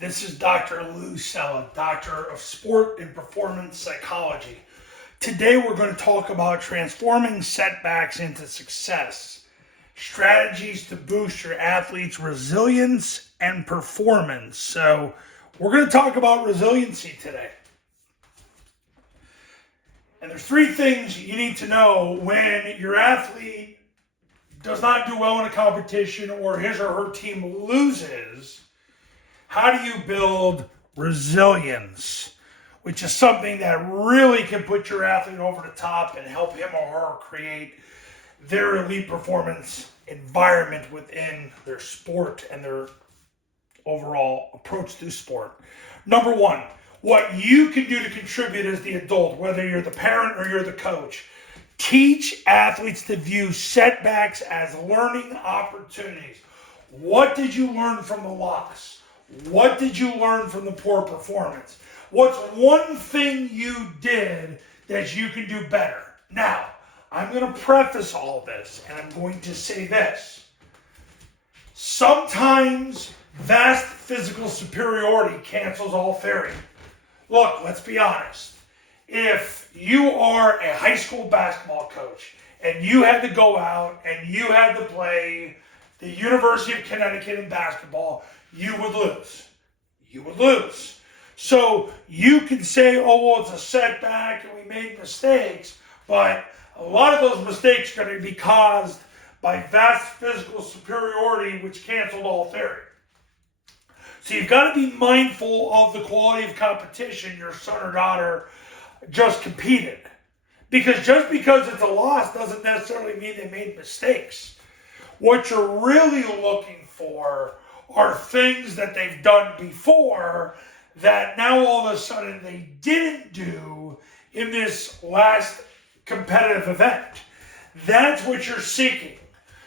This is Dr. Lou Sella, Doctor of Sport and Performance Psychology. Today we're going to talk about transforming setbacks into success, strategies to boost your athlete's resilience and performance. So we're going to talk about resiliency today. And there's three things you need to know when your athlete does not do well in a competition or his or her team loses. How do you build resilience, which is something that really can put your athlete over the top and help him or her create their elite performance environment within their sport and their overall approach to sport? Number one, what you can do to contribute as the adult, whether you're the parent or you're the coach. Teach athletes to view setbacks as learning opportunities. What did you learn from the loss? What did you learn from the poor performance? What's one thing you did that you can do better? Now, I'm going to preface all this, and I'm going to say this. Sometimes vast physical superiority cancels all theory. Look, let's be honest. If you are a high school basketball coach and you had to go out and you had to play the University of Connecticut in basketball, you would lose. You would lose. So you can say, oh, well, it's a setback and we made mistakes, but a lot of those mistakes are going to be caused by vast physical superiority, which canceled all theory. So you've got to be mindful of the quality of competition your son or daughter just competed. Because just because it's a loss doesn't necessarily mean they made mistakes. What you're really looking for are things that they've done before that now all of a sudden they didn't do in this last competitive event. That's what you're seeking.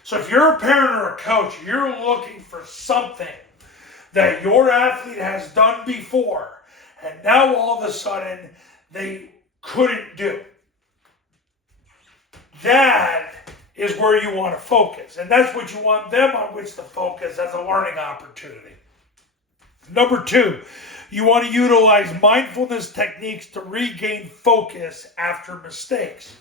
So if you're a parent or a coach, you're looking for something that your athlete has done before and now all of a sudden they couldn't do. That is where you want to focus. And that's what you want them on which to focus as a learning opportunity. Number two, you want to utilize mindfulness techniques to regain focus after mistakes.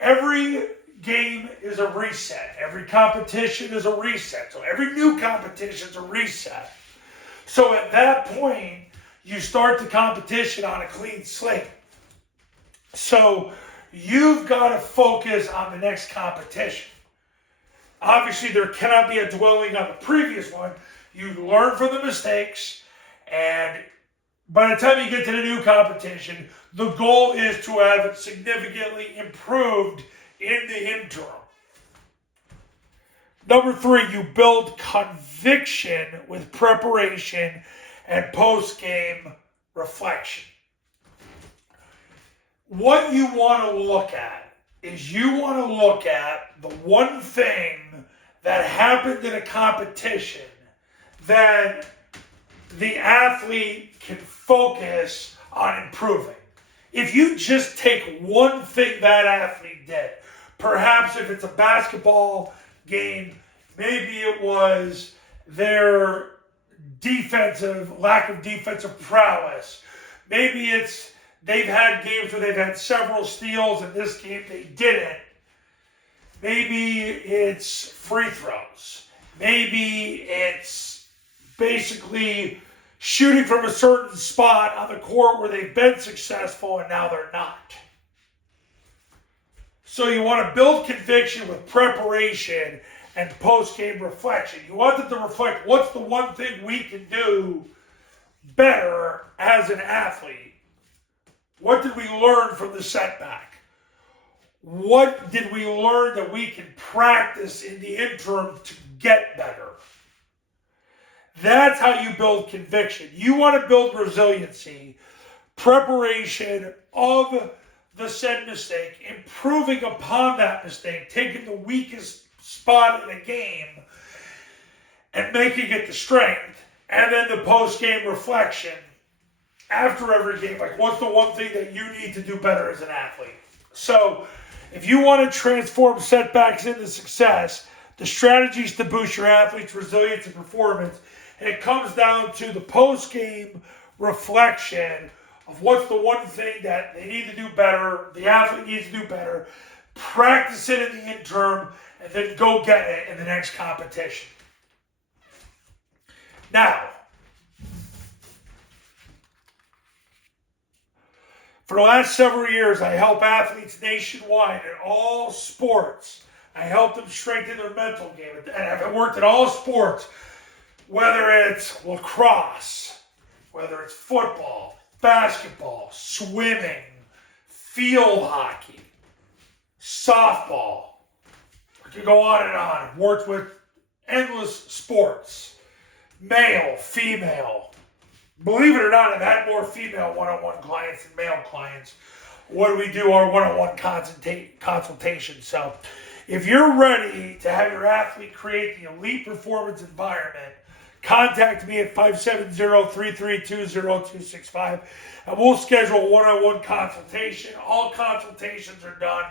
Every game is a reset. Every competition is a reset. So every new competition is a reset. So at that point, you start the competition on a clean slate. So you've got to focus on the next competition. Obviously, there cannot be a dwelling on the previous one. You learn from the mistakes, and by the time you get to the new competition, the goal is to have it significantly improved in the interim. Number three, you build conviction with preparation and post-game reflection. What you want to look at is you want to look at the one thing that happened in a competition that the athlete can focus on improving. If you just take one thing that athlete did, perhaps if it's a basketball game, maybe it was their lack of defensive prowess. Maybe it's they've had games where they've had several steals, and this game they didn't. Maybe it's free throws. Maybe it's basically shooting from a certain spot on the court where they've been successful and now they're not. So you want to build conviction with preparation and post-game reflection. You want them to reflect, what's the one thing we can do better as an athlete? What did we learn from the setback? What did we learn that we can practice in the interim to get better? That's how you build conviction. You want to build resiliency, preparation of the said mistake, improving upon that mistake, taking the weakest spot in the game and making it the strength, and then the post-game reflection after every game, like what's the one thing that you need to do better as an athlete? So if you want to transform setbacks into success, the strategies to boost your athlete's resilience and performance And it comes down to the post-game reflection of what's the one thing that they need to do better, the athlete needs to do better, practice it in the interim, and then go get it in the next competition. Now, for the last several years, I help athletes nationwide in all sports. I help them strengthen their mental game. And I've worked in all sports, whether it's lacrosse, whether it's football, basketball, swimming, field hockey, softball. I could go on and on. I've worked with endless sports, male, female. Believe it or not, I've had more female one-on-one clients than male clients when we do our one-on-one consultation. So if you're ready to have your athlete create the elite performance environment, contact me at 570-332-0265 and we'll schedule a one-on-one consultation. All consultations are done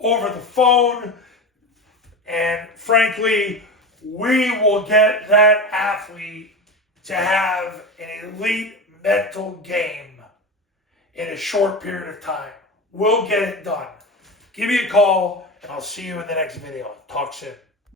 over the phone, and frankly, we will get that athlete to have an elite mental game in a short period of time. We'll get it done. Give me a call, and I'll see you in the next video. Talk soon.